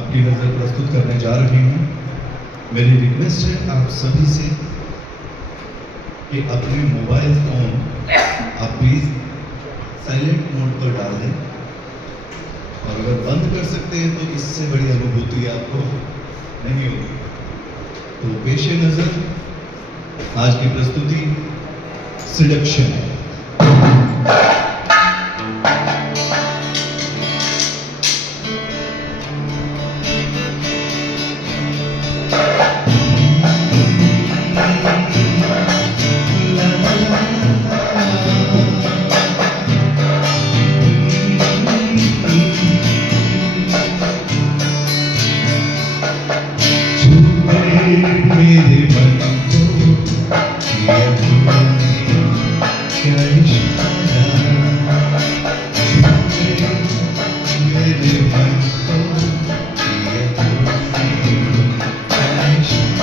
आपकी नज़र प्रस्तुत करने जा रही हूँ। मेरी रिक्वेस्ट है आप सभी से कि अपने मोबाइल फ़ोन आप प्लीज़ साइलेंट मोड पर डाल दें, और अगर बंद कर सकते हैं तो इससे बड़ी अनुभूति आपको नहीं होगी। तो पेशे नज़र आज की प्रस्तुति सिडक्शन है। मेरे मन को किया तूने क्या इशारा, मेरे मन को किया तूने क्या इशारा।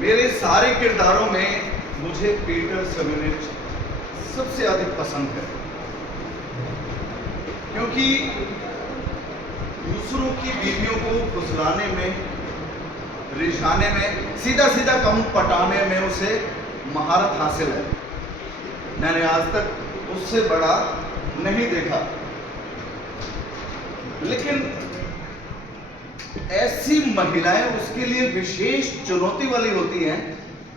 मेरे सारे किरदारों में मुझे पीटर सेमिनिच सबसे अधिक पसंद है, क्योंकि दूसरों की बीवियों को फुसलाने में, रिझाने में, सीधा सीधा कम पटाने में उसे महारत हासिल है। मैंने आज तक उससे बड़ा नहीं देखा। लेकिन ऐसी महिलाएं उसके लिए विशेष चुनौती वाली होती हैं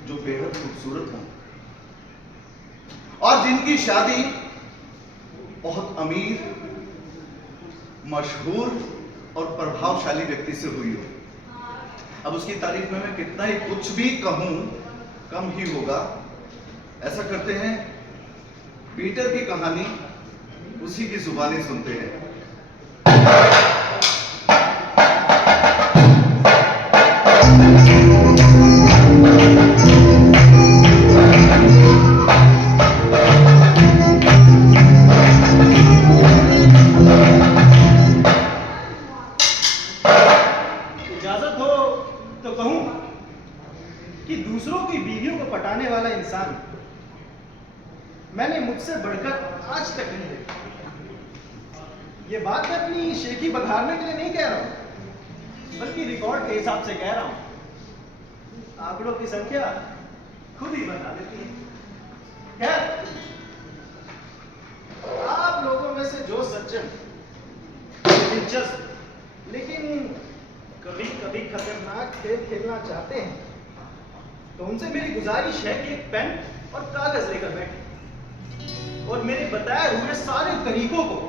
जो बेहद खूबसूरत हों और जिनकी शादी बहुत अमीर, मशहूर और प्रभावशाली व्यक्ति से हुई हो। अब उसकी तारीफ में मैं कितना ही कुछ भी कहूं कम ही होगा। ऐसा करते हैं, पीटर की कहानी उसी की जुबानी सुनते हैं। इजाजत हो तो कहूं कि दूसरों की बीवियों को पटाने वाला इंसान मैंने मुझसे बढ़कर आज तक नहीं देखा। ये बात मैं अपनी शेखी बघारने के लिए नहीं कह रहा हूं, बल्कि रिकॉर्ड के हिसाब से कह रहा हूं। आंकड़ों की संख्या खुद ही बता देती है। खैर, आप लोगों में से जो सज्जन दिलचस्प लेकिन कभी कभी खतरनाक खेल खेलना चाहते हैं, तो उनसे मेरी गुजारिश है कि एक पेन और कागज लेकर बैठें और मेरे बताए हुए सारे तरीकों को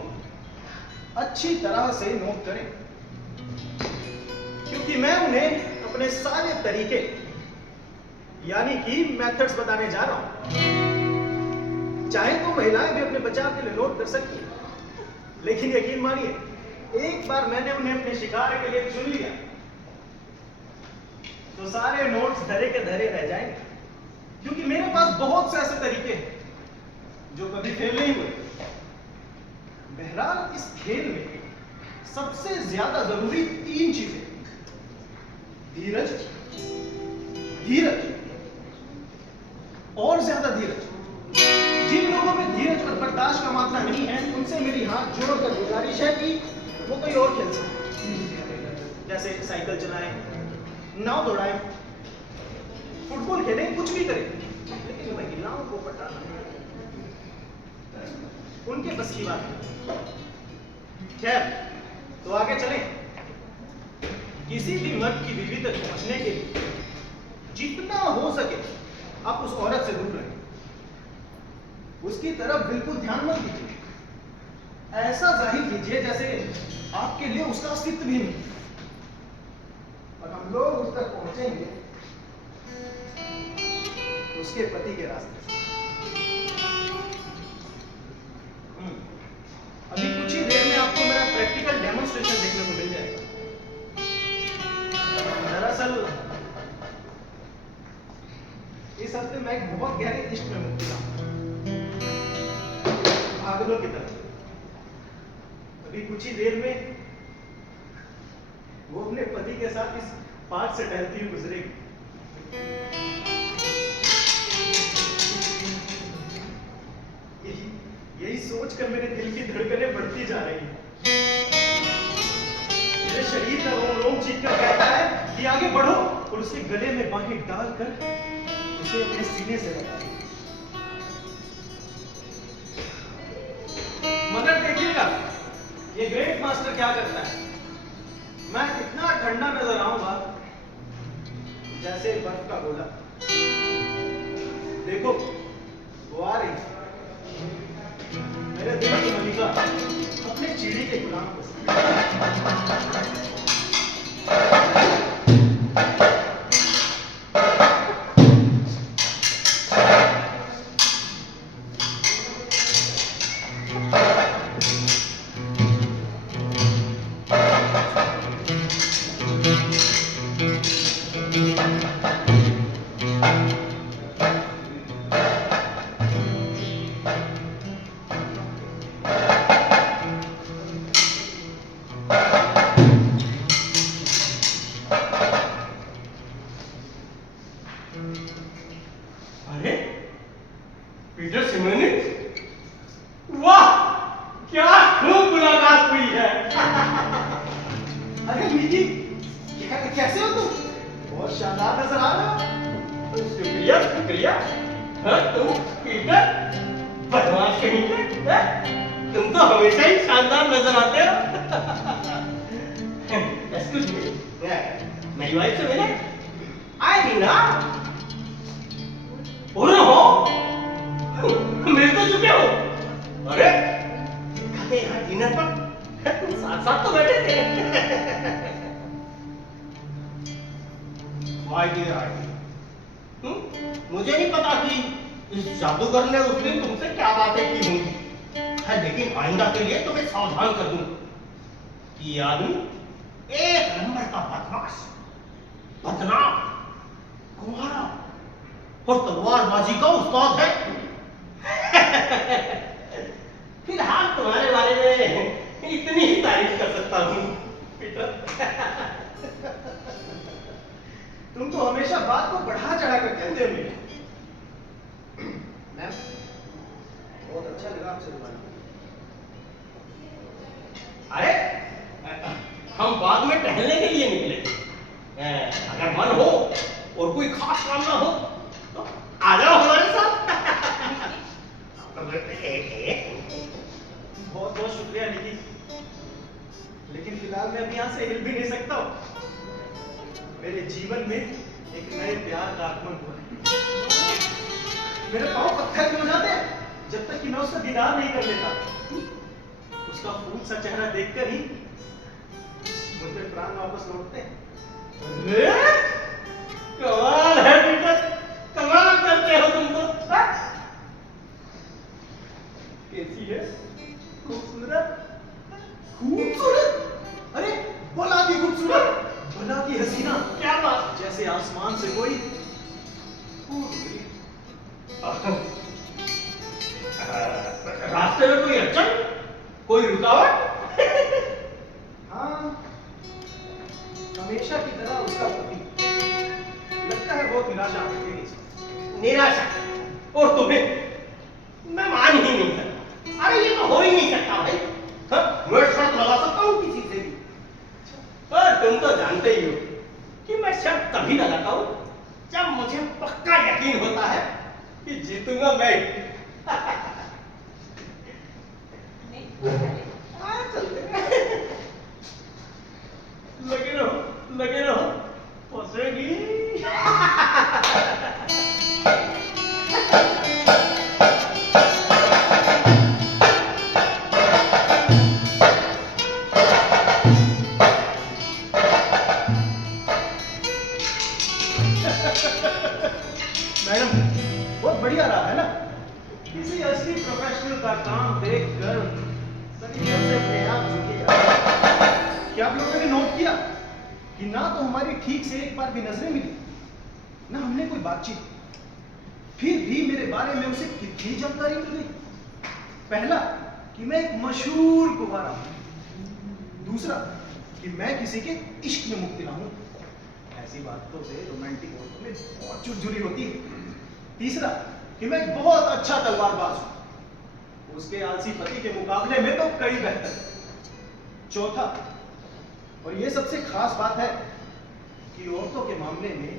अच्छी तरह से नोट करें, क्योंकि मैं उन्हें अपने सारे तरीके यानी कि मेथड्स बताने जा रहा हूं। चाहे तो महिलाएं भी अपने बचाव के लिए नोट कर सकती हैं, लेकिन यकीन मानिए, एक बार मैंने उन्हें अपने शिकार के लिए चुन लिया तो सारे नोट्स धरे के धरे रह जाएंगे, क्योंकि मेरे पास बहुत से ऐसे तरीके हैं जो कभी फेल नहीं हुए। बहरहाल, इस खेल में सबसे ज्यादा जरूरी 3 चीजें: धीरज, धीरज और ज्यादा धीरज। जिन लोगों में धीरज और बर्दाश्त का मात्रा नहीं है, उनसे मेरी हाथ जोड़कर गुजारिश है कि वो कोई और खेल जैसे साइकिल चलाएं, नाव दौड़ाएं, फुटबॉल खेलें, कुछ भी करें, लेकिन महिलाओं को पटाना उनके बस की बात नहीं। खैर, तो आगे चलें। किसी भी मर्द की बीवी तक पहुंचने के लिए जितना हो सके आप उस औरत से दूर रहें, उसकी तरफ बिल्कुल ध्यान मत दीजिए, ऐसा जाहिर कीजिए जैसे आपके लिए उसका अस्तित्व भी नहीं। और हम लोग उस तक पहुंचेंगे उसके पति के रास्ते से। अभी कुछ ही देर में आपको मेरा प्रैक्टिकल डेमोन्स्ट्रेशन देखने को मिल जाएगा। दरअसल इस हफ्ते मैं एक बहुत गहरे इश्क में मुब्तला हूं, पागलों की तरह। अभी कुछ ही देर में वो अपने पति के साथ इस पार्क से टहलती हुई गुजरेगी। यही सोचकर मेरे दिल की धड़कनें बढ़ती जा रही हैं। मेरे शरीर का रोम रोम चीखकर कहता है कि आगे बढ़ो, और उसके गले में बाहें डालकर उसे अपने सीने से लगा। मगर देखिएगा ये ग्रेट मास्टर क्या करता है। मैं इतना ठंडा नजर आऊंगा जैसे बर्फ का गोला। देखो वो आ रही, मेरे दिल की मलिका अपने चिड़ी के गुलाम को। अरे पीटर सिमोनिस, वाह क्या खूब मुलाकात हुई है। अरे मिकी, कैसे हो तुम? बहुत शानदार नजर आ रहे हो। शुक्रिया शुक्रिया। हाँ, तुम पीटर बदमाश कहीं के, हैं? तुम तो हमेशा ही शानदार नजर आते हो। एक्सक्यूज मी, मेरी वाइफ से मिले? आए ही ना, बोलो हो, मिल तो चुके हो। अरे यहाँ डिनर पर साथ साथ तो बैठे थे। माय डियर आंटी, मुझे नहीं पता कि इस जादूगर ने उस दिन तुमसे क्या बातें की होंगी, है, लेकिन आइंदा के लिए तुम्हें सावधान कर दूं कि ये आदमी एक नंबर का बदमाश, बदनाम, कुंवारा और तलवारबाजी का उस्ताद है। फिलहाल तुम्हारे बारे में इतनी ही तारीफ कर सकता हूँ पीटर। तुम तो हमेशा बात को बढ़ा चढ़ा कर कहते हो मिकी। मैम, बहुत अच्छा लगा आपसे मिलना। अरे हम बाद में टहलने के लिए निकले थे। अगर मन हो और कोई खास काम ना हो तो आ जाओ हमारे साथ। बहुत बहुत शुक्रिया निकी, लेकिन फिलहाल मैं अभी यहाँ से हिल भी नहीं सकता हूँ। मेरे जीवन में एक नए प्यार का आगमन हुआ है। मेरे पाँव पत्थर हो जाते हैं जब तक कि मैं उसका दीदार नहीं कर लेता। उसका फूल सा चेहरा देखकर ही मुझे प्राण वापस लौटते हैं। अरे कमाल है पीटर, कमाल करते हो तुम तो। हाँ? कैसी है? खूबसूरत? खूबसूरत? अरे भला की खूबसूरत, भला की हसीना, क्या बात? जैसे आसमान से कोई फूल गिरी। रास्ते में कोई अड़चन, कोई रुकावट? हाँ, हमेशा की तरह उसका पति लगता है बहुत निराशा होती है। निराशा? और तुम्हें मैं मान ही नहीं सकता। अरे ये तो हो ही नहीं सकता भाई। हाँ, मैं शर्त लगा सकता हूँ किसी से भी, पर तुम तो जानते ही हो कि मैं शर्त तभी लगाता हूँ जब मुझे पक्का यकीन होता है कि जीतूंगा मैं। चलते हैं। लगे रहो फंसेगी। मैडम, बहुत बढ़िया रहा है ना? किसी असली प्रोफेशनल का काम देखकर सभी से अपने आप झुके जाते हैं। क्या आप लोगों ने नोट किया कि ना तो हमारी ठीक से एक बार भी नजरें मिली, ना हमने कोई बातचीत, फिर भी मेरे बारे में उसे कितनी जानकारी मिल गई। पहला कि मैं एक मशहूर कुंवारा हूं, दूसरा कि मैं किसी के इश्क में मुब्तला हूं, ऐसी बातों से रोमांटिक औरतों में बहुत चुरचुरी होती है। तीसरा कि मैं एक बहुत अच्छा तलवारबाज हूं, उसके आलसी पति के मुकाबले में तो कई बेहतर। चौथा, और ये सबसे खास बात है, कि औरतों के मामले में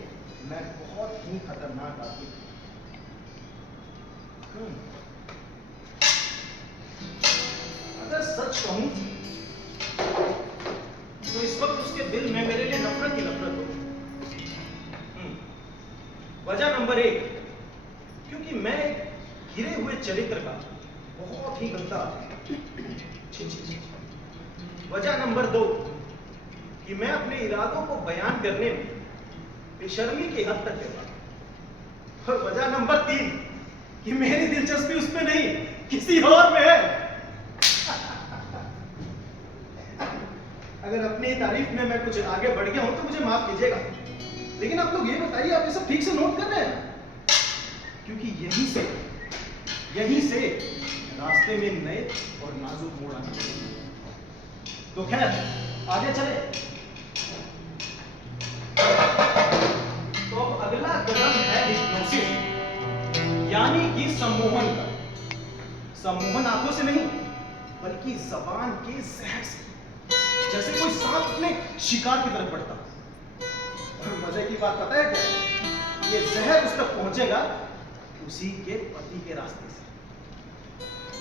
मैं बहुत ही खतरनाक आदमी हूं। अगर सच कहूं तो इस वक्त उसके दिल में मेरे लिए नफरत ही नफरत हो। वजह नंबर 1, क्योंकि मैं गिरे हुए चरित्र का बहुत ही गंदा आदमी। वजह नंबर 2, कि मैं अपने इरादों को बयान करने में बेशर्मी की हद तक रहता। और वजह नंबर 3, कि मेरी दिलचस्पी उसमें नहीं किसी और में है। अगर अपनी तारीफ में मैं कुछ आगे बढ़ गया हूं तो मुझे माफ कीजिएगा, लेकिन आप लोग ये बताइए, आप ये सब ठीक से नोट कर रहे हैं? क्योंकि यहीं से रास्ते में नए और नाजुक मोड़ आने चाहिए। तो खैर आगे चले। तो अब अगला कदम है हिप्नोसिस, यानी कि सम्मोहन का। सम्मोहन आंखों से नहीं, बल्कि जबान के जहर से, जैसे कोई सांप अपने शिकार की तरफ बढ़ता। और मजे की बात पता है क्या? ये जहर उस तक पहुंचेगा उसी के पति के रास्ते से।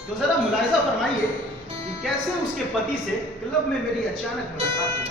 तो जरा मुलाहिजा फरमाइए कि कैसे उसके पति से क्लब में मेरी अचानक मुलाकात हुई।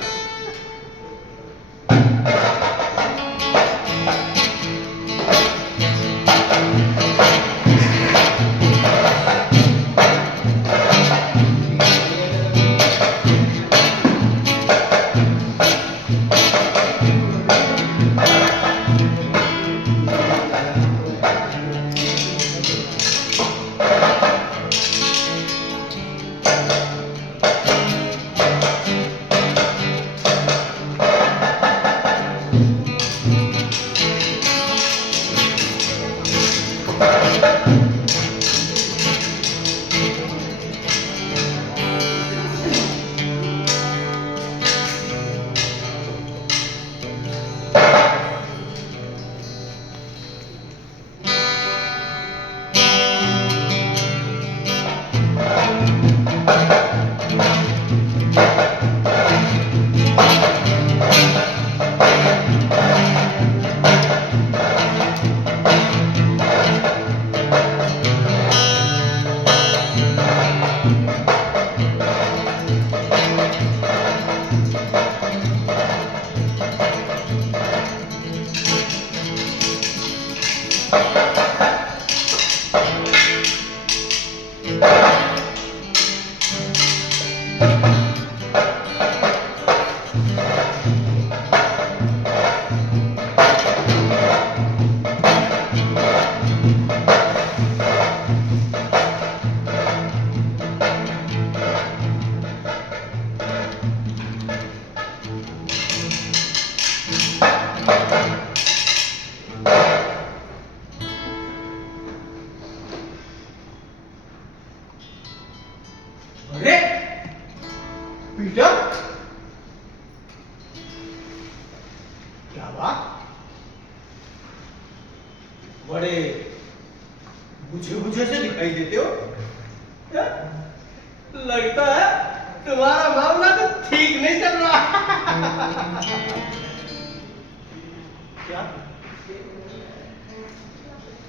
अरे पीटर, क्या बात, बड़े बुझे बुझे से दिखाई देते हो। लगता है तुम्हारा मामला तो ठीक नहीं चल रहा। क्या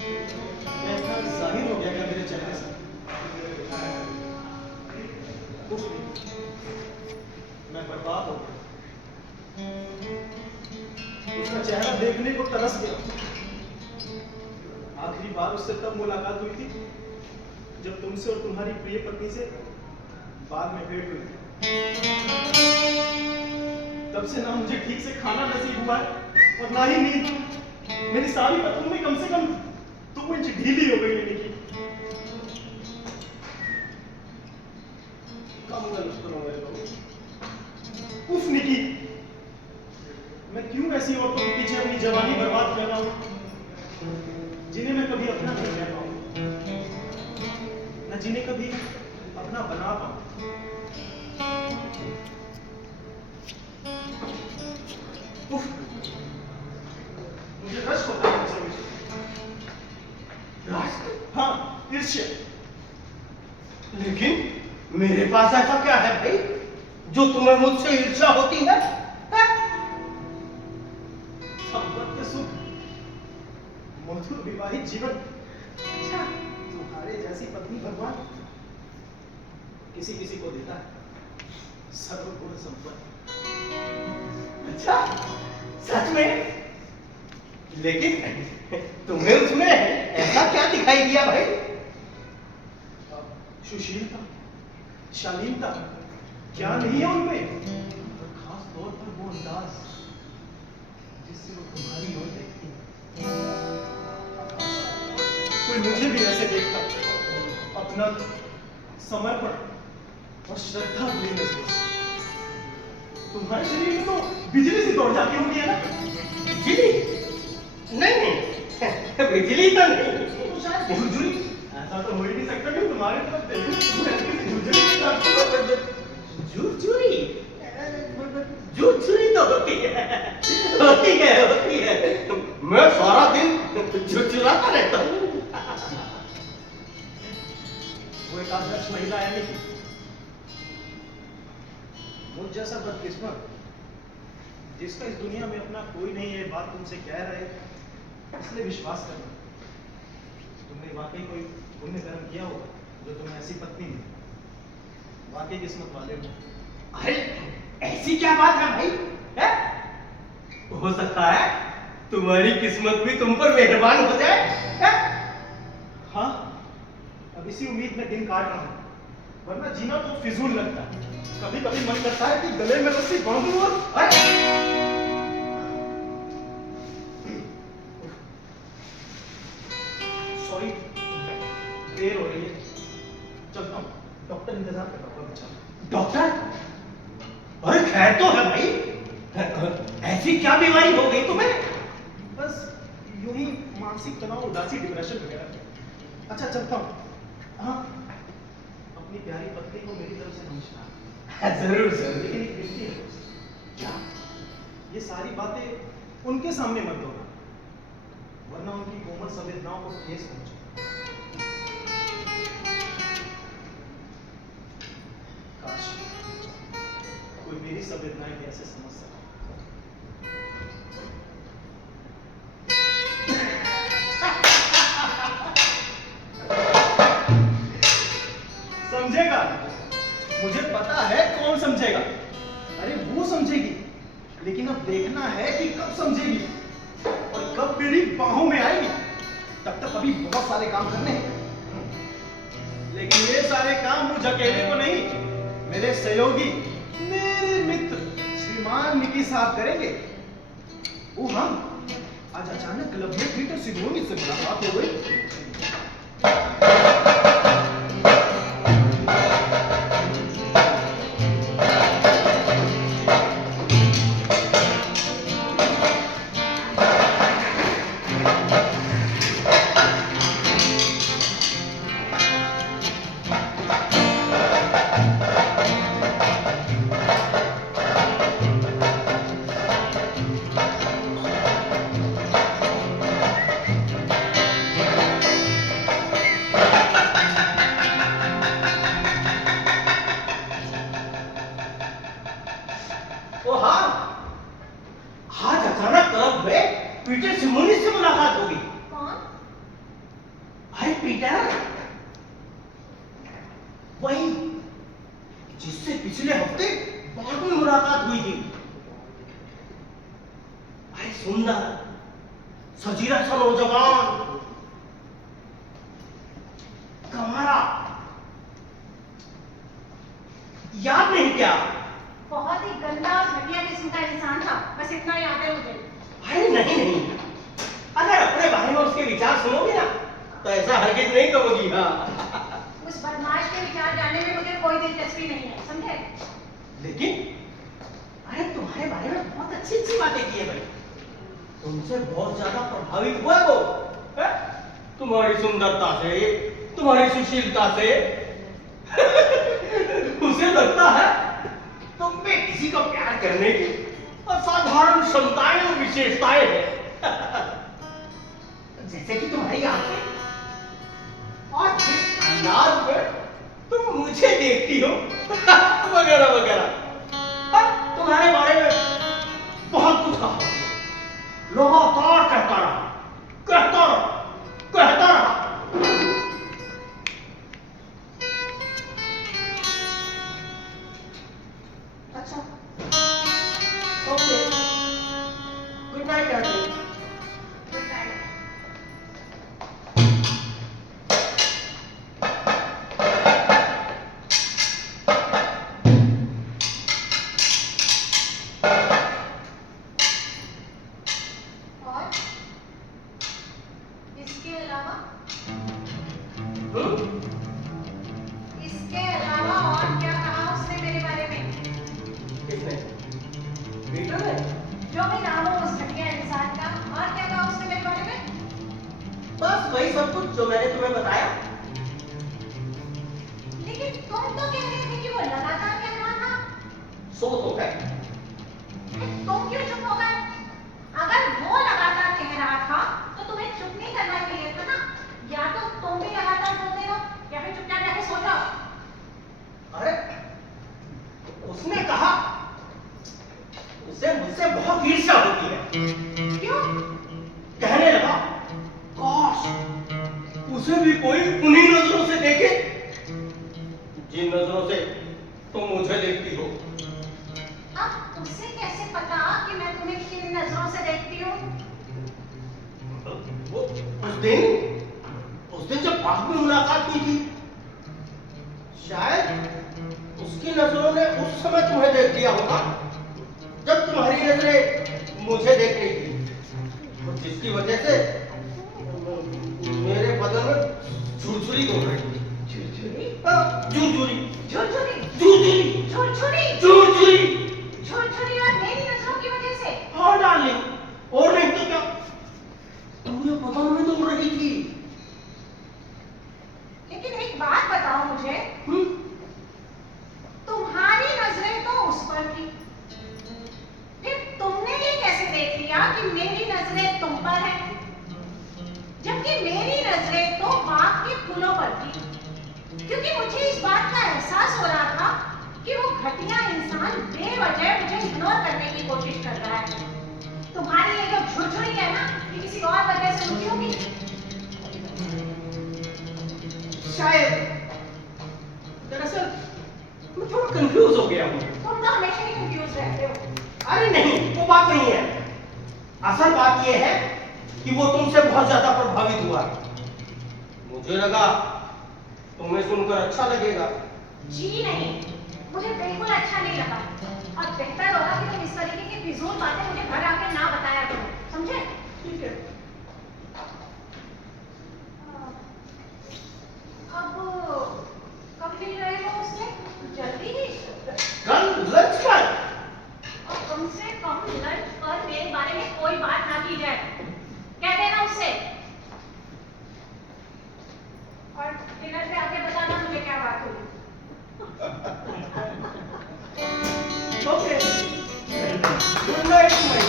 मैं इतना जाहिर हो गया क्या मेरे चेहरे से? उफ, मैं बर्बाद हो गया। उसका चेहरा देखने को तरस गया। आखिरी बार उससे तब मुलाकात हुई थी जब तुमसे और तुम्हारी प्रिय पत्नी से बाद में भेंट हुई थी। तब से ना मुझे ठीक से खाना नसीब हुआ है और ना ही नींद। मेरी सारी पत्तों में कम से कम 2 इंच ढीली हो गई है निकी। कम गलत करो मेरे लोग। उफ निकी, मैं क्यों ऐसी औरतों के पीछे अपनी जवानी बर्बाद कर रहा हूं जिन्हें मैं कभी अपना नहीं कह पाऊं, न जिन्हें कभी अपना बना पाऊं। उफ, मुझे रश होता है उनसे। राज, हाँ, ईर्ष्या। लेकिन मेरे पास ऐसा क्या है भाई जो तुम्हें मुझसे ईर्ष्या होती है? हैं? संपत्ति, सुख, मधुर विवाहित जीवन। अच्छा, तुम्हारे जैसी पत्नी भगवान किसी किसी को देता है। सर्वगुण संपन्न। अच्छा, सच में? लेकिन तुम्हें उसमें ऐसा क्या दिखाई दिया भाई? सुशीलता, शालीनता क्या नहीं है उनमें? और खास तौर पर वो अंदाज जिससे वो तुम्हारी ओर देखती है। कोई मुझे भी ऐसे देखता, अपना समर्पण और श्रद्धा भरी नजरों से। तुम्हारे शरीर में तो बिजली सी दौड़ जाती होगी, है ना? बिजली? नहीं, बिजली तो नहीं। तो शायद झुरझुरी। ऐसा तो हो ही नहीं सकता कि तुम्हारे तरफ देखूं तो ऐसी झुरझुरी की तरफ तो- झुरझुरी? झुरझुरी तो होती है। मैं सारा दिन झुरझुराता रहता हूँ। वो एक आदर्श महिला है नहीं, मुझ जैसा बदकिस्मत जिसका इस दुनिया में अपना कोई नहीं है, बात तुमसे कह रहे, इसलिए विश्वास करना। तुमने वाकई कोई पुण्य कर्म किया होगा जो तुम्हें ऐसी पत्नी मिली। वाकई किस्मत वाले हो। अरे ऐसी क्या बात है भाई? है? हो सकता है तुम्हारी किस्मत भी तुम पर मेहरबान हो जाए। है? हाँ, अब इसी उम्मीद में दिन काट रहा हूँ, वरना जीना तो फिजूल लगता है। कभी कभी मन करता है कि गले में रस्सी बांधूं और सॉरी, देर हो रही है, चलता हूँ। डॉक्टर इंतजार कर रहा होगा बेचारा। डॉक्टर? अरे खैर तो है भाई। ऐसी क्या बीमारी हो गई तुम्हें? बस यूं ही मानसिक तनाव, उदासी, डिप्रेशन वगैरह। अच्छा, चलता हूँ। हाँ, अपनी प्यारी पत्नी को मेरी तरफ से नमस्कार। जरूर जरूर। लेकिन एक विनती है दोस्त, क्या ये सारी बातें उनके सामने मत दोहराना, वरना उनकी कोमल संवेदनाओं को ठेस पहुंचे। काश कोई मेरी संवेदनाएं कैसे समझ सके। समझेगा, मुझे पता है कौन समझेगा। अरे वो समझेगी, लेकिन अब देखना है कि कब समझेगी और कब मेरी बाहों में आएगी। तब तक अभी बहुत सारे काम करने हैं, लेकिन ये सारे काम मुझ अकेले को नहीं, मेरे सहयोगी, मेरे मित्र श्रीमान निकी साहब करेंगे। ओ हाँ, आज अचानक क्लब में पीटर सिडोनी से मुलाकात हो गई। ओ हाँ, आज अचानक क्लब में पीटर सिमोनिस से मुलाकात होगी। कौन? अरे पीटर, वही जिससे पिछले हफ्ते बाग में मुलाकात हुई थी। अरे सुंदर, सजीला सा नौजवान, कमारा, याद नहीं क्या? बहुत ही गंदा और घटिया किस्म का इंसान था, बस इतना याद है मुझे। अरे नहीं नहीं, अगर अपने बारे में उसके विचार सुनोगे ना तो ऐसा हरगिज नहीं कहोगी। हाँ, उस बदमाश के विचार जानने में मुझे कोई दिलचस्पी नहीं है, समझे? लेकिन अरे तुम्हारे बारे में बहुत अच्छी अच्छी बातें की है भाई। तुमसे बहुत ज्यादा प्रभावित हुआ वो, है? तुम्हारी सुंदरता से, तुम्हारी सुशीलता से। उसे लगता है तुम में किसी का प्यार करने की असाधारण क्षमताएं और विशेषताएं हैं। जैसे कि तुम्हारी आंखें और जिस अंदाज में तुम मुझे देखती हो, वगैरह वगैरह। तुम्हारे बारे में बहुत कुछ कहा, लगातार कहता रहा, कहता रहा, कहता रहा। अच्छा, okay, good night darling. Good night. और इसके अलावा और क्या कहा उसने मेरे बारे में? किसने? पीटर ने? जो भी नाम हो उस घटिया इंसान का, और क्या कहा उसने मेरे बारे में? बस वही सब कुछ जो मैंने तुम्हें बताया। लेकिन तुम तो कह रहे थे कि वो लगातार कह रहा था। सो तो है। तुम क्यों चुप हो गए? अगर वो लगातार कह रहा था तो तुम्हें चुप नहीं करना चाहिए था ना। या तो तुम भी लगातार बोलते हो या फिर चुपचाप जाके सो जाओ। अरे उसने कहा उसे मुझसे बहुत ईर्ष्या होती है। क्यों? कहने लगा, काश उसे भी कोई उन्हीं नजरों से देखे जिन नजरों से तुम मुझे देखती हो। अब उसे कैसे पता कि मैं तुम्हें किन नजरों से देखती हूँ? वो उस दिन जब बाग में मुलाकात हुई थी, शायद उसकी नजरों ने उस समय तुम्हें देख लिया होगा जब तुम्हारी नजरें मुझे देख रही थी, और जिसकी वजह से मेरे बदन में झुरझुरी हो रही थी। झुरझुरी, झुरझुरी, झुरझुरी, झुरझुरी, झुरझुरी। झुरझुरी और मेरी नजरों की वजह से। हाँ डार्लिंग, और नहीं तो क्या, पूरे बदन में दौड़ रही थी। लेकिन एक बात बताओ मुझे, तुम्हारी नजरें तो उस पर थी, फिर तुमने ये कैसे देख लिया कि मेरी नजरें तुम पर हैं, जबकि मेरी नजरें तो बाग के फूलों पर थी? क्योंकि मुझे इस बात का एहसास हो रहा था कि वो घटिया इंसान बेवजह मुझे इग्नोर करने की कोशिश कर रहा है। तुम्हारी ये जो झुरझुरी है ना, ये किसी और वजह से रुकी होगी। शायद, दरअसल मैं थोड़ा कंफ्यूज हो गया हूँ। तुम तो हमेशा ही कंफ्यूज रहते हो। अरे नहीं, वो बात नहीं है। असल बात यह है कि वो तुमसे बहुत ज्यादा प्रभावित हुआ है। मुझे लगा तुम्हें सुनकर अच्छा लगेगा। जी नहीं, मुझे बिल्कुल अच्छा नहीं लगा, और बेहतर होगा कि तुम इस तरीके की फिजूल बातें मुझे घर आकर ना बताया करो, समझे? ठीक है। अब कब मिल रहे हो उससे? जल्दी ही? कल लंच पर। और कम से कम लंच पर मेरे बारे में कोई बात ना की जाए, कह देना उससे। और डिनर पे आके बताना मुझे क्या बात हुई। ओके, गुड नाइट माय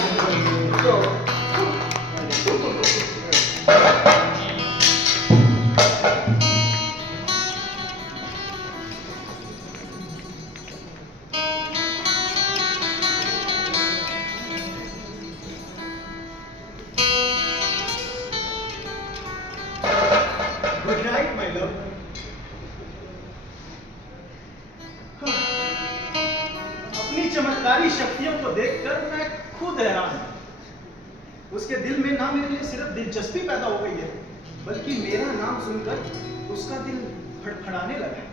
चमत्कारी शक्तियों को देखकर मैं खुद हैरान हूं। उसके दिल में ना मेरे लिए सिर्फ दिलचस्पी पैदा हो गई है, बल्कि मेरा नाम सुनकर उसका दिल फड़फड़ाने लगा।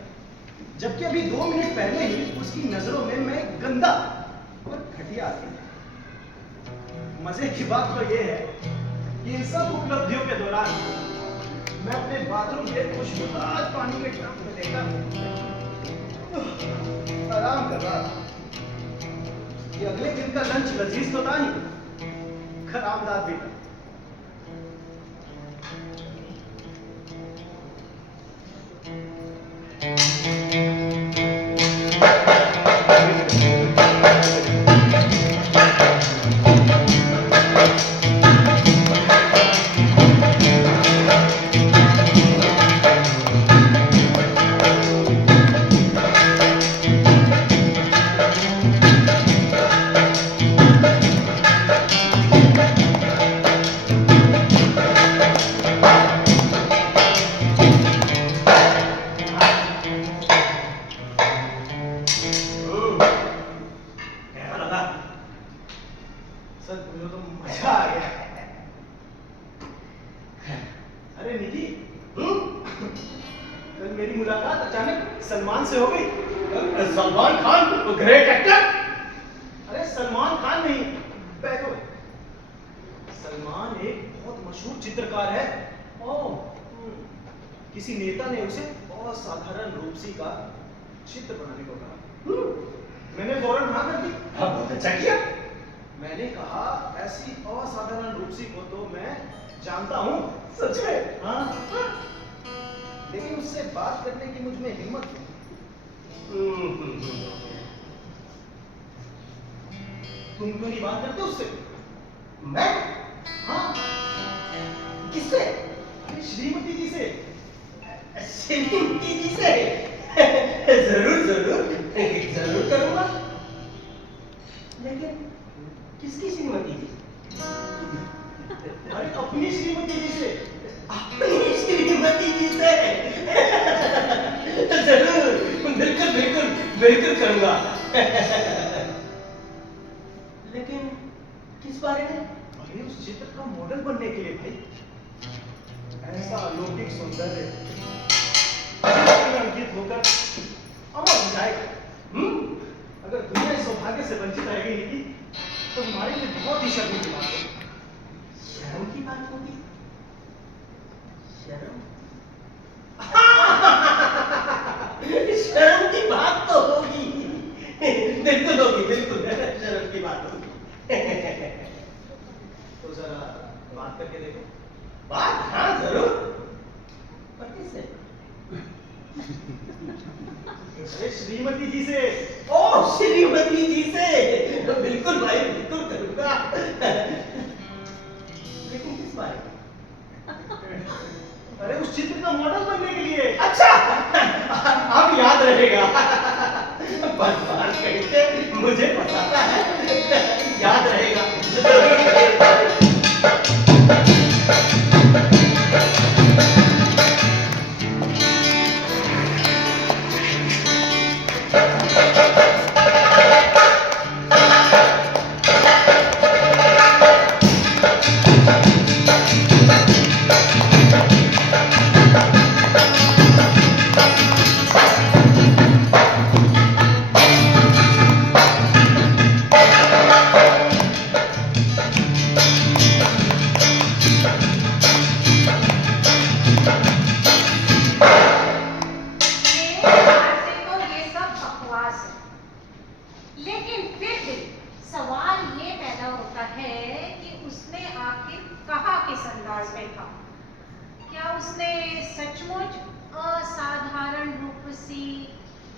जबकि अभी 2 मिनट पहले ही उसकी नजरों में मैं गंदा और घटिया थी। मजे की बात तो यह है कि इन सब उपलब्धियों के दौरान मैं अपने बाथरूम के खुशबूदार पानी के टब में लेकर आराम कर रहा था कि अगले दिन का लंच लजीज तो था ही, खराबदार भी था। कैसा लगा? सर मुझे तो मजा आ गया। अरे निकी, कल मेरी मुलाकात अचानक सलमान से हो गई। Salman Khan, great actor. अरे सलमान खान नहीं, बैठो। सलमान एक बहुत मशहूर चित्रकार है। किसी नेता ने उसे असाधारण रूपसी का चित्र बनाने को कहा। मैंने फौरन हाँ कर दी। हाँ, बहुत अच्छा किया। मैंने कहा ऐसी असाधारण रूपसी को तो मैं जानता हूँ। सच में? हाँ। लेकिन उससे बात करने की मुझ में हिम्मत नहीं। तुम क्यों नहीं बात करते उससे? मैं? हाँ। किससे? अरे श्रीमती जी से। श्रीमती जी से? जरूर जरूर जरूर करूंगा। लेकिन किसकी श्रीमती जी? अरे अपनी श्रीमती जी से। अपनी श्रीमती जी से? जरूर, बिल्कुल बिल्कुल बिल्कुल करूंगा। लेकिन किस बारे में? अरे उस चित्र का मॉडल बनने के लिए भाई। ऐसा अलौकिक सौंदर्य अंकित होकर अमर हो जाएगा। अगर दुनिया इस सौभाग्य से वंचित रहेगी नहीं तो हमारे लिए बहुत ही शर्म की बात होगी। शर्म की बात होगी? शर्म? शर्म की बात तो होगी। बिल्कुल होगी, बिल्कुल शर्म की बात होगी। तो जरा बात करके देखो। बात? हाँ जरूर। पर किससे? अरे श्रीमती जी से। ओ श्रीमती जी से? बिल्कुल भाई, बिल्कुल करूंगा। लेकिन किस बारे में? अरे उस चित्र का मॉडल बनने के लिए। अच्छा, अब याद रहेगा। बस बात करके मुझे बताता है, याद रहेगा। लेकिन फिर भी सवाल ये पैदा होता है कि उसने आखिर कहा किस अंदाज में था? क्या उसने सचमुच असाधारण रूपसी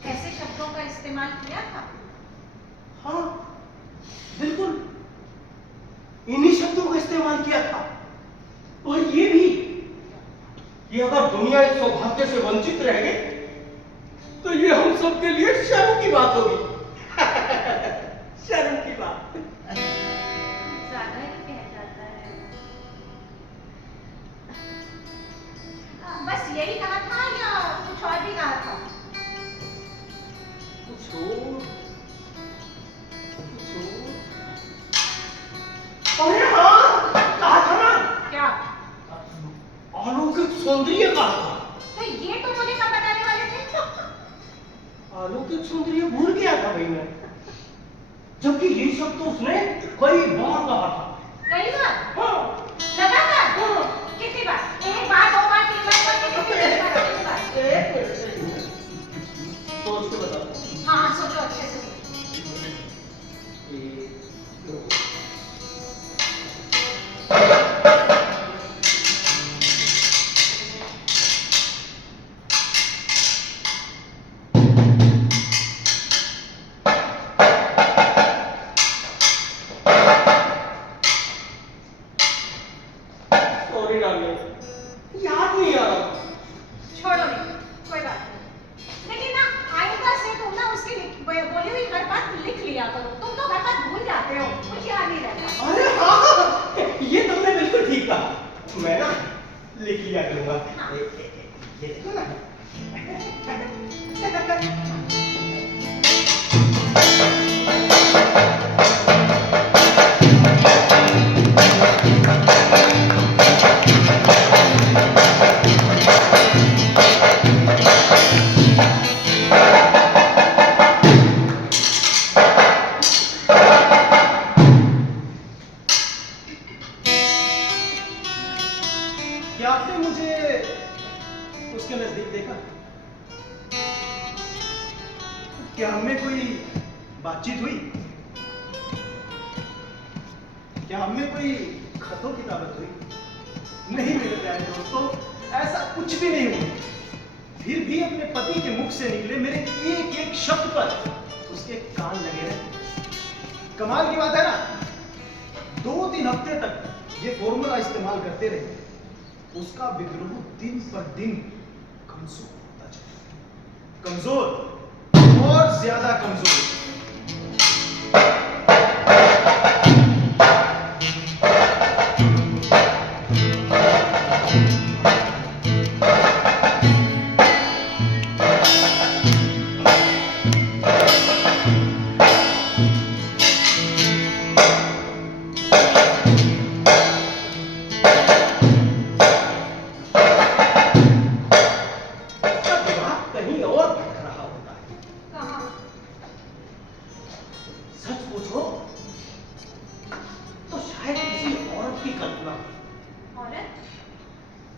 ऐसे शब्दों का इस्तेमाल किया था? हाँ, बिल्कुल इन्हीं शब्दों का इस्तेमाल किया था। और ये भी कि अगर दुनिया इस सौभाग्य से वंचित रह गई तो ये हम सबके लिए शर्म की बात होगी। शर्म की बात। ज्यादा ही कह जाता है। बस यही कहा था या कुछ और भी कहा था? कुछ और अरे हाँ, कहा था ना, क्या? अलौकिक सौंदर्य कहा था। तो ये तो मुझे कब बताने वाले थे? अलौकिक सौंदर्य भूल गया था भाई मैं, जबकि ये शब्द तो उसने कई बार कहा था। कई बार? हाँ, लगातार? हाँ। कितनी बार? एक बार, दो बार, तीन बार, कितनी बार? एक मिनट, सोच के बता। हाँ, सोचो अच्छे से सोचो। एक, दो। सॉरी डार्लिंग, याद नहीं आ रहा। छोड़ो नहीं, कोई बात नहीं। लेकिन ना आइंदा से तुम ना उसकी बोली हुई हर बात लिख लिया करो। तुम तो हर बात भूल जाते हो, कुछ याद नहीं रहता। अरे हाँ, ये तुमने बिल्कुल ठीक कहा। मैं ना लिख लिया करूंगा। हाँ। ये देखो ना। क्या आपने मुझे उसके नजदीक देखा? क्या हमें कोई बातचीत हुई? क्या हमें कोई खतों की दावत हुई? नहीं मेरे प्यारे दोस्तों, ऐसा कुछ भी नहीं हुआ। फिर भी अपने पति के मुख से निकले मेरे एक एक शब्द पर उसके कान लगे रहे। कमाल की बात है ना, 2-3 हफ्ते तक ये फॉर्मूला इस्तेमाल करते रहे। उसका विद्रोह दिन पर दिन कमजोर होता चला, कमजोर और ज्यादा कमजोर। उसका दिमाग कहीं और भटक रहा होता है। कहाँ? सच पूछो तो शायद किसी औरत की कल्पना। औरत?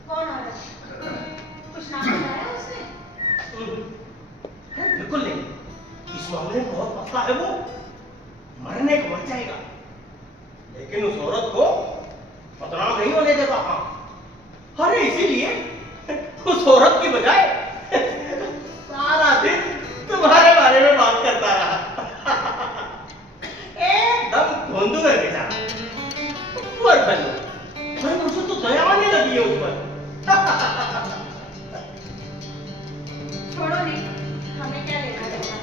कौन औरत? कुछ नाम बताया उसने? अरे बिल्कुल नहीं, इस मामले में बहुत पतला है वो, मरने को मर जाएगा, लेकिन उस औरत को बदनाम नहीं होने देगा। हाँ, अरे इसीलिए उस औरत की बजाय सारा दिन तुम्हारे बारे में बात करता रहा। एकदम धोंधू है बेचारा। Poor fellow. अरे मुझे तो दया आने लगी है उस पर। छोड़ो नहीं, हमें क्या लेना देना।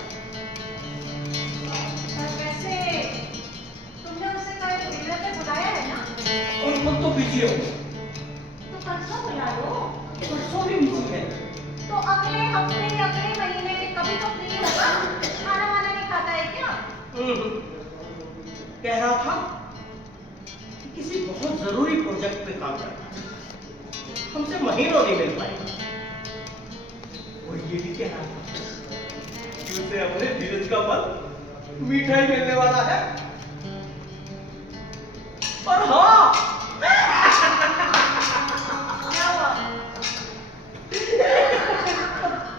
और वैसे तुमने उसे कल डिनर पे बुलाया है ना? और खुद तो बिजी हो, तो परसों बुला लो। परसों भी बिजी है। तो अगले हफ्ते, अगले महीने कभी तो फ्री होगा। खाना वाना नहीं खाता है क्या? कह रहा था कि किसी बहुत जरूरी प्रोजेक्ट पे काम करना है, हमसे महीनों नहीं मिल पाएगा। और ये भी कह रहा था कि उसे अपने धीरज का फल मीठा ही मिलने वाला है। और हाँ, क्या हुआ?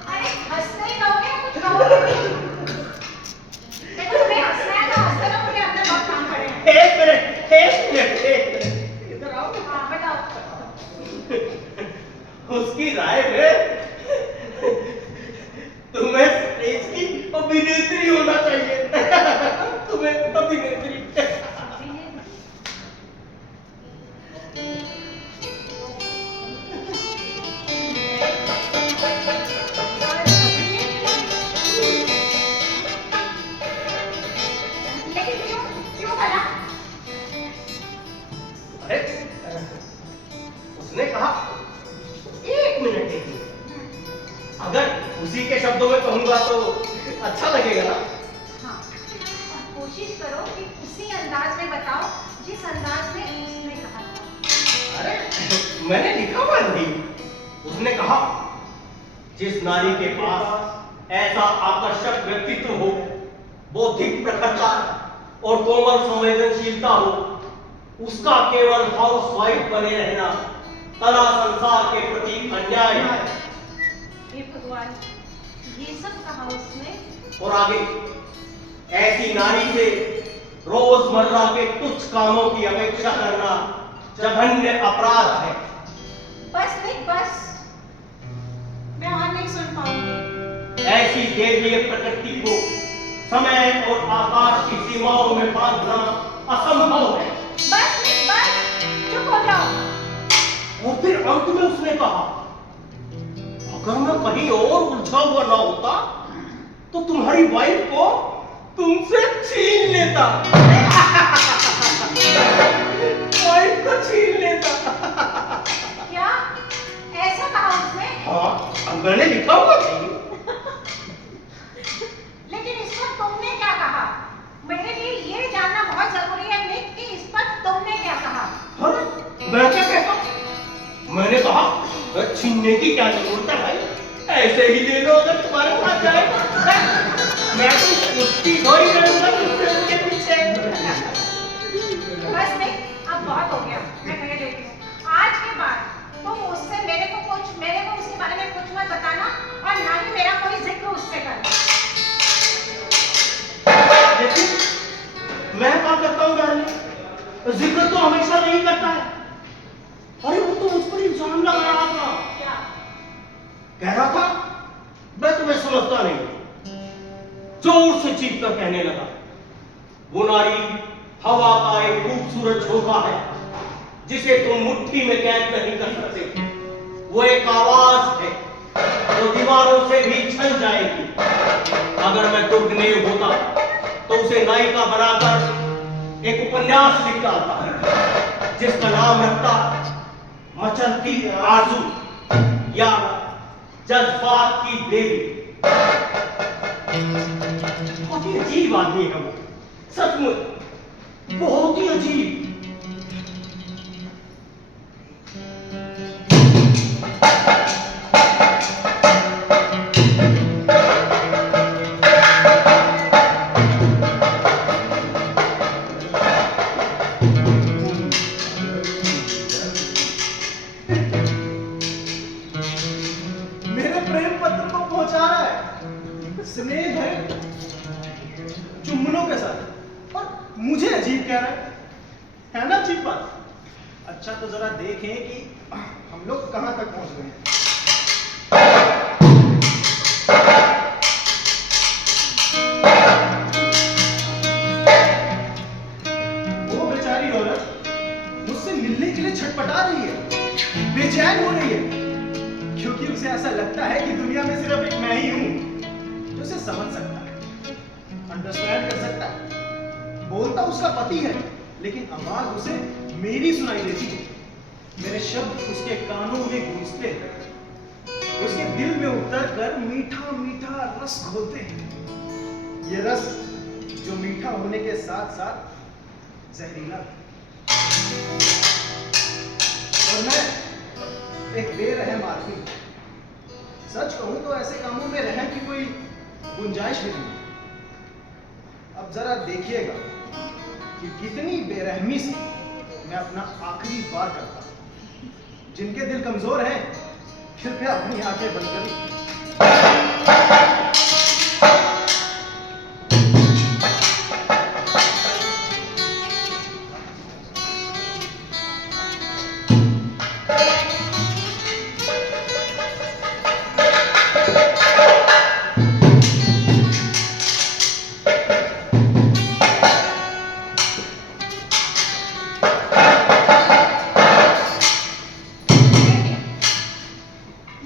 अरे हंसने ही कहोगे, कुछ कहोगे? देखो तुम्हें हंसना है तो हंसते रहो, मुझे अंदर बहुत काम पड़े हैं। एक मिनट, एक मिनट, एक मिनट, इधर आओ। हाँ बताओ। उसकी राय में तुम्हें स्टेज की अभिनेत्री होना चाहिए। तुम्हें अभिनेत्री। लेकिन क्यों क्यों भला? अरे उसने कहा, एक मिनट, एक मिनट, अगर उसी के शब्दों में कहूंगा तो अच्छा लगेगा ना। हाँ, और कोशिश करो कि उसी अंदाज में बताओ जिस अंदाज में उसने कहा था। अरे मैंने लिखा हुआ नहीं। उसने कहा जिस नारी के पास ऐसा आकर्षक व्यक्तित्व हो, बौद्धिक प्रखरता और कोमल संवेदनशीलता हो, उसका केवल हाउसवाइफ बने रहना तला संसार के प्रति अन्याय है। हे भगवान, ये सब कहा उसने। और आगे, ऐसी नारी से रोजमर्रा के तुच्छ कामों की अपेक्षा करना जघन्य अपराध है। बस नहीं, बस मैं और नहीं सुन पाऊंगी। ऐसी देवीय प्रकृति को समय और आकाश की सीमाओं में बांधना असंभव है। बस नहीं, बस चुप हो जाओ। और फिर अंत में उसने कहा, अगर मैं कहीं और उलझा हुआ ना होता तो तुम्हारी वाइफ को तुमसे छीन लेता। वाइफ को छीन लेता। क्या ऐसा कहा उसने? हाँ, अब मैंने लिखा हुआ नहीं। लेकिन इस पर तुमने क्या कहा? मेरे लिए ये जानना बहुत जरूरी है निक कि इस पर तुमने क्या कहा? हाँ, मैं क्या कहता हूँ? मैंने कहा छीनने की क्या जरूरत है भाई, ऐसे ही ले लो अगर तुम्हारे पास जाए। मैं तो उसकी गोरी करूंगा तुमसे उसके पीछे। बस नहीं, अब बहुत हो गया। मैं कह देती हूँ, आज के बाद तुम उससे मेरे को उसके बारे में कुछ मत बताना और ना ही मेरा कोई जिक्र उससे करना। लेकिन मैं क्या करता हूँ डार्लिंग, जिक्र तो हमेशा नहीं करता है। अरे वो तो उस पर इल्जाम लगा रहा था। क्या? कह रहा था मैं तुम्हें समझता नहीं। जोर से चीख कर कहने लगा, वो नारी हवा का एक खूबसूरत झोंका है जिसे तुम मुट्ठी में कैद नहीं कर सकते। वो एक आवाज है जो दीवारों से भी छल जाएगी। अगर मैं दुर्गनेव होता तो उसे नायिका बनाकर एक उपन्यास लिख डालता जिसका नाम रखता मचलती आरज़ू या जज्बात की देवी। बहुत ही अजीब आदमी है वो, सचमुच बहुत ही अजीब। मेरे प्रेम पत्र को पहुंचा रहा है, स्नेह है चुम्बनों के साथ, और मुझे अजीब कह रहा है ना अजीब बात। अच्छा तो जरा देखें कि हम लोग कहां तक पहुंच गए हैं। वो बेचारी औरत मुझसे मिलने के लिए छटपटा रही है, बेचैन हो रही है, क्योंकि उसे ऐसा लगता है कि दुनिया में सिर्फ एक मैं ही हूं जो उसे समझ सकता है, अंडरस्टैंड कर सकता है। बोलता उसका पति है, लेकिन आवाज उसे मेरी सुनाई देती है। मेरे शब्द उसके कानों में गूंजते हैं, उसके दिल में उतर कर मीठा मीठा रस घोलते हैं। ये रस जो मीठा होने के साथ साथ जहरीला है। और मैं एक बेरहम आदमी, सच कहूं तो ऐसे कामों में रहम की कोई गुंजाइश भी नहीं। अब जरा देखिएगा कि कितनी बेरहमी से मैं अपना आखिरी वार करता हूं। जिनके दिल कमजोर हैं, कृपया अपनी आंखें बंद करें।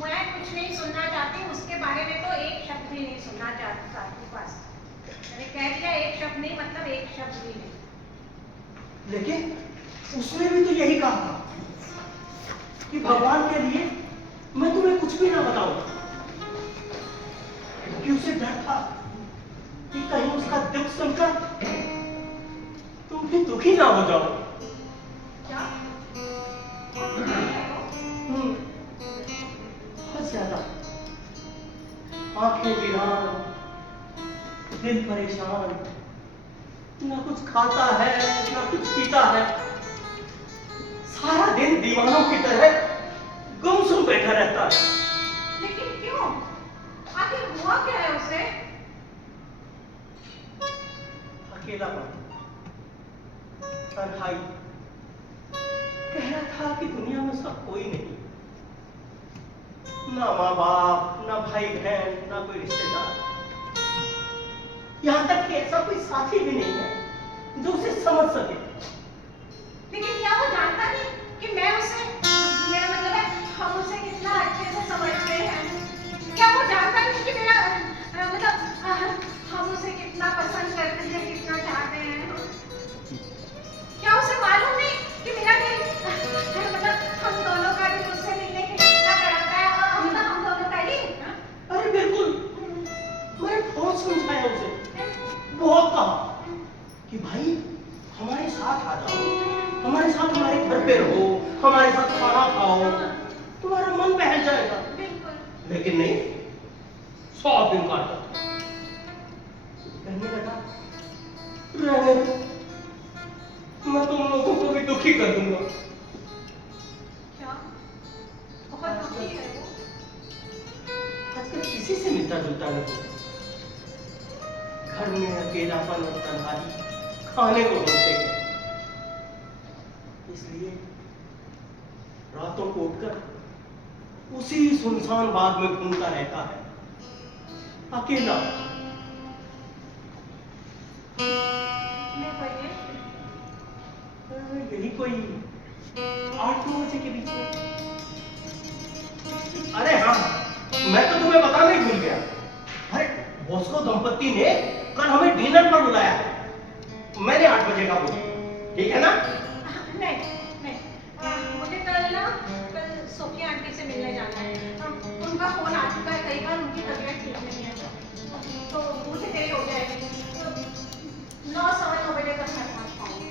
मैं कुछ नहीं सुनना चाहती, उसके बारे में तो एक शब्द भी नहीं सुनना चाहती। बस मैंने कह दिया, एक शब्द नहीं, मतलब एक शब्द भी नहीं। लेकिन उसने भी तो यही कहा था कि भगवान के लिए मैं तुम्हें कुछ भी ना बताऊं, क्योंकि उसे डर था कि कहीं उसका दुख सुनकर भी दुखी ना हो जाओ। क्या बहुत ज्यादा। आंखें वीरान, दिल परेशान, ना कुछ खाता है ना कुछ पीता है, सारा दिन दीवानों की तरह गुमसुम बैठा रहता है। लेकिन क्यों? आखिर हुआ क्या है उसे? अकेलापन, तन्हाई, कह रहा था कि दुनिया में सब कोई नहीं, ना माँ बाप, ना भाई बहन, ना कोई रिश्तेदार, यहाँ तक कि ऐसा कोई साथी भी नहीं है जो उसे समझ सके। लेकिन क्या वो जानता नहीं कि मैं उसे, मेरा मतलब है हम उसे कितना अच्छे से समझते हैं? क्या वो जानता नहीं कि मेरा मतलब हम उसे कितना पसंद करते हैं, कितना चाहते हैं? क्या उसे मालूम नहीं कि मेरा दिल मतलब हम दोनों का दिल उससे मिलने के लिए कितना तड़पता है? और हम दोनों का ही हाँ? अरे बिल्कुल, मैंने बहुत समझाया उसे, बहुत कहा कि भाई हमारे साथ आ जाओ, हमारे साथ हमारे घर पे रहो, हमारे साथ खाना खाओ, तुम्हारा मन बहल जाएगा। बिल्कुल। लेकिन नहीं, साफ इनकार करता। कहने लगा, रहने दो, मैं तुम लोगों को भी दुखी कर दूंगा। क्या? बहुत दुखी है वो? आजकल किसी से मिलता जुलता नहीं, घर में अकेलापन और तन्हाई खाने को होते हैं, इसलिए रातों को उठकर उसी सुनसान बाग में घूमता रहता है, अकेला। मैं पढ़िए यही कोई 8-9 बजे के बीच में। अरे हाँ, मैं तो तुम्हें बताना ही भूल गया। अरे बॉस्को दंपत्ति ने कल हमें डिनर पर बुलाया है। मैंने 8 बजे का बुक, ठीक है ना? नहीं नहीं मुझे कल सोफिया आंटी से मिलने जाना है। उनका फोन आ चुका है कई बार, उनकी तबीयत ठीक नहीं है तो मुझे देरी हो जाएगी। 9-9:15 बजे तक मैं पहुंच पाऊंगी।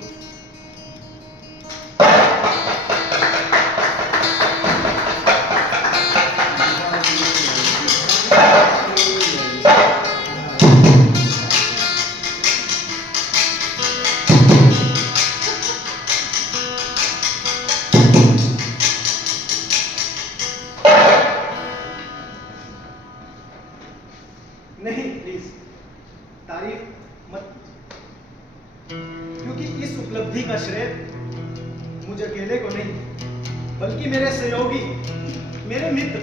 नहीं प्लीज, तारीफ मत कीजिए, क्योंकि इस उपलब्धि का श्रेय मुझे अकेले को नहीं बल्कि मेरे सहयोगी, मेरे मित्र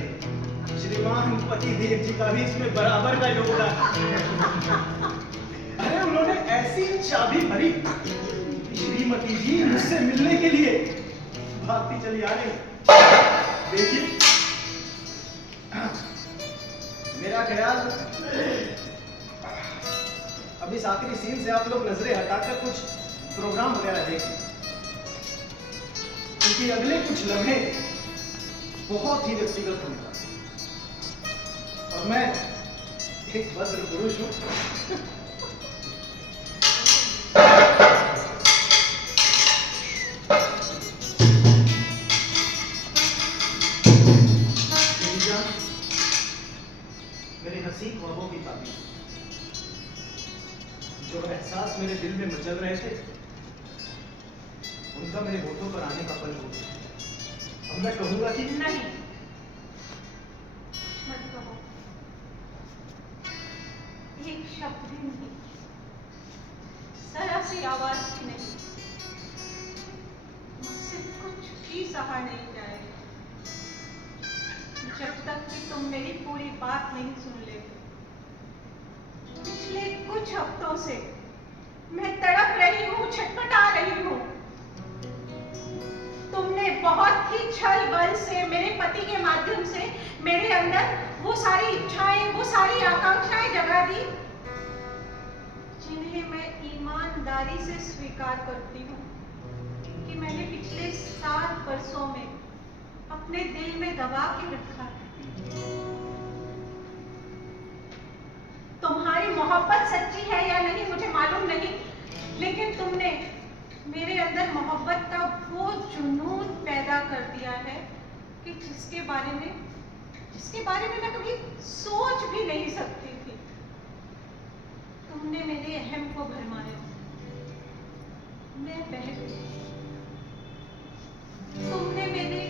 श्रीमान पतिदेव जी का भी इसमें बराबर का योगदान है। अरे उन्होंने ऐसी चाबी भरी, श्रीमती जी मुझसे मिलने के लिए भागती चली आ रही। देखिए मेरा ख्याल अब इस आखिरी सीन से आप लोग नजरें हटाकर कुछ प्रोग्राम वगैरह देखें, क्योंकि अगले कुछ लम्हे बहुत ही व्यक्तिगत होंगे और मैं एक भद्र पुरुष हूं। मेरे हंसी ख्वाबों की ताबीर, जो एहसास मेरे दिल में मचल रहे थे उनका मेरे होठों पर आने का पल हो गया। अब मैं कहूंगा कि नहीं मत कहो, एक शब्द भी नहीं, जरा सी आवाज भी नहीं। मुझसे कुछ भी सहा नहीं जाएगा जब तक कि तुम मेरी पूरी बात नहीं सुन लेते। पिछले कुछ हफ्तों से मैं तड़प रही हूँ, छटपटा रही हूँ। तुमने बहुत ही छल बल से मेरे पति के माध्यम से मेरे अंदर वो सारी इच्छाएं, वो सारी आकांक्षाएं जगा दी जिन्हें मैं ईमानदारी से स्वीकार करती हूँ कि मैंने पिछले 7 वर्षों में अपने दिल में दबा के रखा है। तुम्हारी मोहब्बत सच्ची है या नहीं मुझे मालूम नहीं, लेकिन मेरे अंदर मोहब्बत का वो जुनून पैदा कर दिया है कि जिसके बारे में मैं कभी सोच भी नहीं सकती थी। तुमने मेरे अहम को भरमाया, मैं बह गई। तुमने मेरे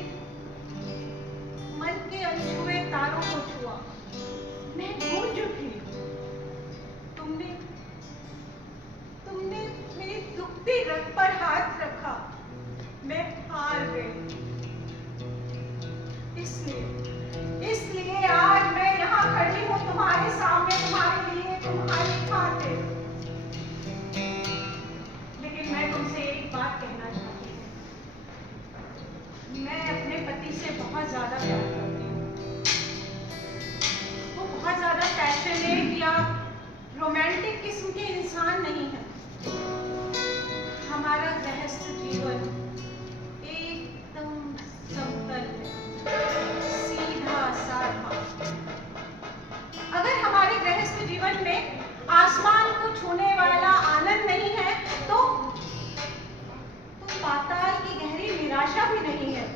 मन के अनछुए तारों को छुआ, मैं गूंज उठी। तुमने मेरी दुखती रग पर हाथ रखा, मैं हार गई। इसलिए आज मैं यहाँ खड़ी हूँ तुम्हारे सामने, तुम्हारे लिए, तुम्हारी खातिर। लेकिन मैं तुमसे एक बात कहना चाहती हूँ। मैं अपने पति से बहुत ज्यादा प्यार करती हूँ। वो बहुत ज्यादा पैशनेट या रोमांटिक किस्म के इंसान नहीं है। हमारा गृहस्थ जीवन एकदम समतल है, सीधा साधा। अगर हमारे गृहस्थ जीवन में आसमान को छूने वाला आनंद नहीं है तो पाताल की गहरी निराशा भी नहीं है।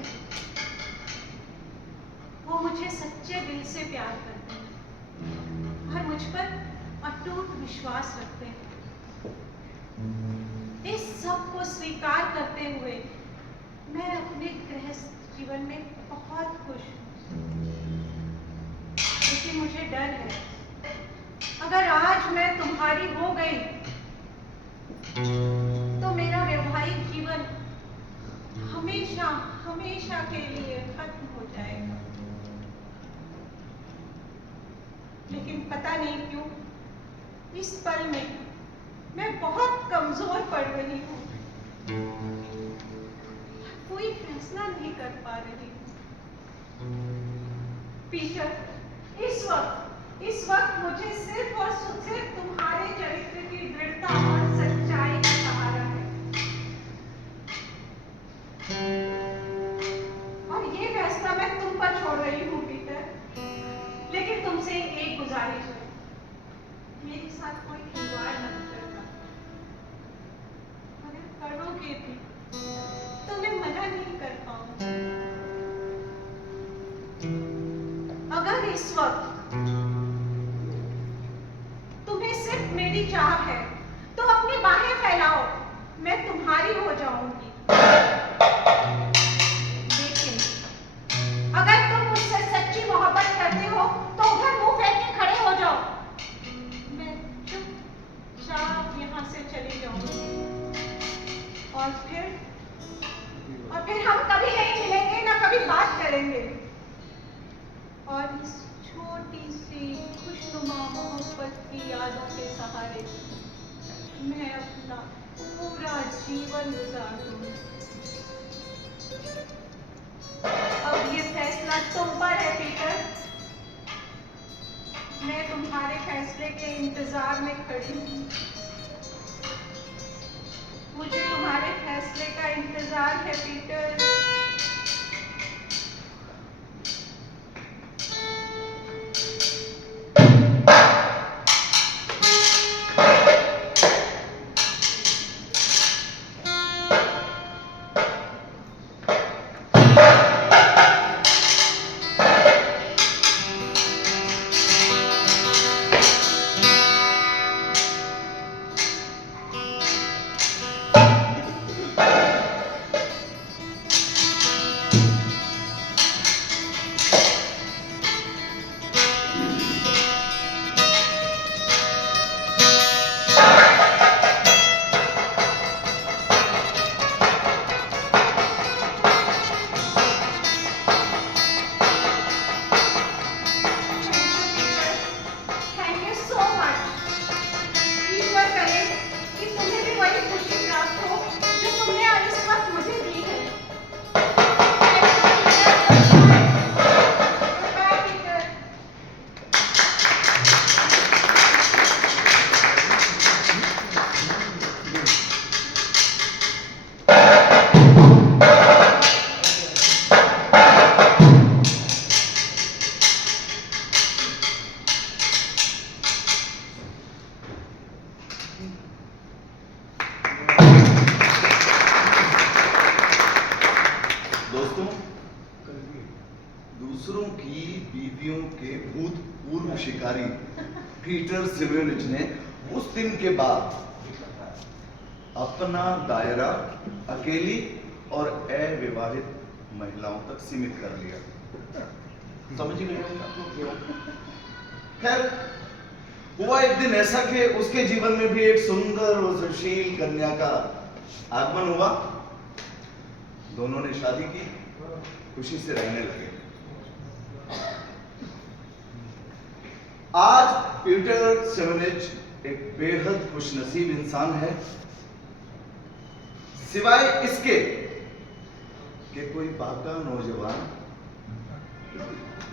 वो मुझे सच्चे दिल से प्यार करते हैं और मुझ पर अटूट विश्वास रखते हैं। इस सब को स्वीकार करते हुए मैं अपने गृहस्थ जीवन में बहुत खुश हूँ। लेकिन मुझे डर है, अगर आज मैं तुम्हारी हो गई तो मेरा वैवाहिक जीवन हमेशा हमेशा के लिए खत्म हो जाएगा। लेकिन पता नहीं क्यों इस पल में मैं बहुत कमजोर पड़ रही हूँ, कोई फैसला नहीं कर पा रही हूँ। पीटर, इस वक्त मुझे सिर्फ और सिर्फ तुम्हारे चरित्र की दृढ़ता और सच्चाई का सहारा है। और ये फैसला मैं तुम पर छोड़ रही हूँ पीटर। लेकिन तुमसे एक गुजारिश है, मेरे साथ कोई खिलवाड़ मत करना। अगर करोगे भी तो मैं मना नहीं कर पाऊंगी। अगर इस वक्त तुम्हें सिर्फ मेरी चाह है तो अपनी बाहें फैलाओ, मैं तुम्हारी हो जाऊंगी। लेकिन अगर तुम मुझसे सच्ची मोहब्बत करते हो तो उधर मुंह फेंक के खड़े हो जाओ, मैं चुपचाप यहाँ से चली जाऊंगी। और फिर हम कभी नहीं मिलेंगे, ना कभी बात करेंगे। और इस छोटी सी खुशनुमा मोहब्बत की यादों के सहारे मैं अपना पूरा जीवन गुजार दूंगी। अब ये फैसला तुम पर है पीटर। मैं तुम्हारे फैसले के इंतजार में खड़ी हूँ। मुझे तुम्हारे फैसले का इंतजार है पीटर। दूसरों की बीवियों के भूतपूर्व शिकारी पीटर सिमोनिच ने उस दिन के बाद अपना दायरा अकेली और अविवाहित महिलाओं तक सीमित कर लिया। समझ ही गए आप लोग? खैर, हुआ एक दिन ऐसा कि उसके जीवन में भी एक सुंदर और सुशील कन्या का आगमन हुआ। दोनों ने शादी की, खुशी से रहने लगे। आज पीटर सिमोनिच एक बेहद खुशनसीब इंसान है, सिवाय इसके कि कोई बाका नौजवान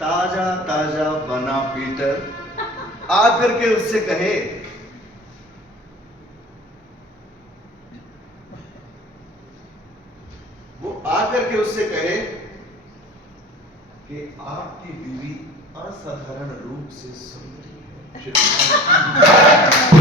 ताजा ताजा बना पीटर आकर के उससे कहे, वो आकर के उससे कहे कि आपकी बीवी असाधारण रूप से सुंदर है।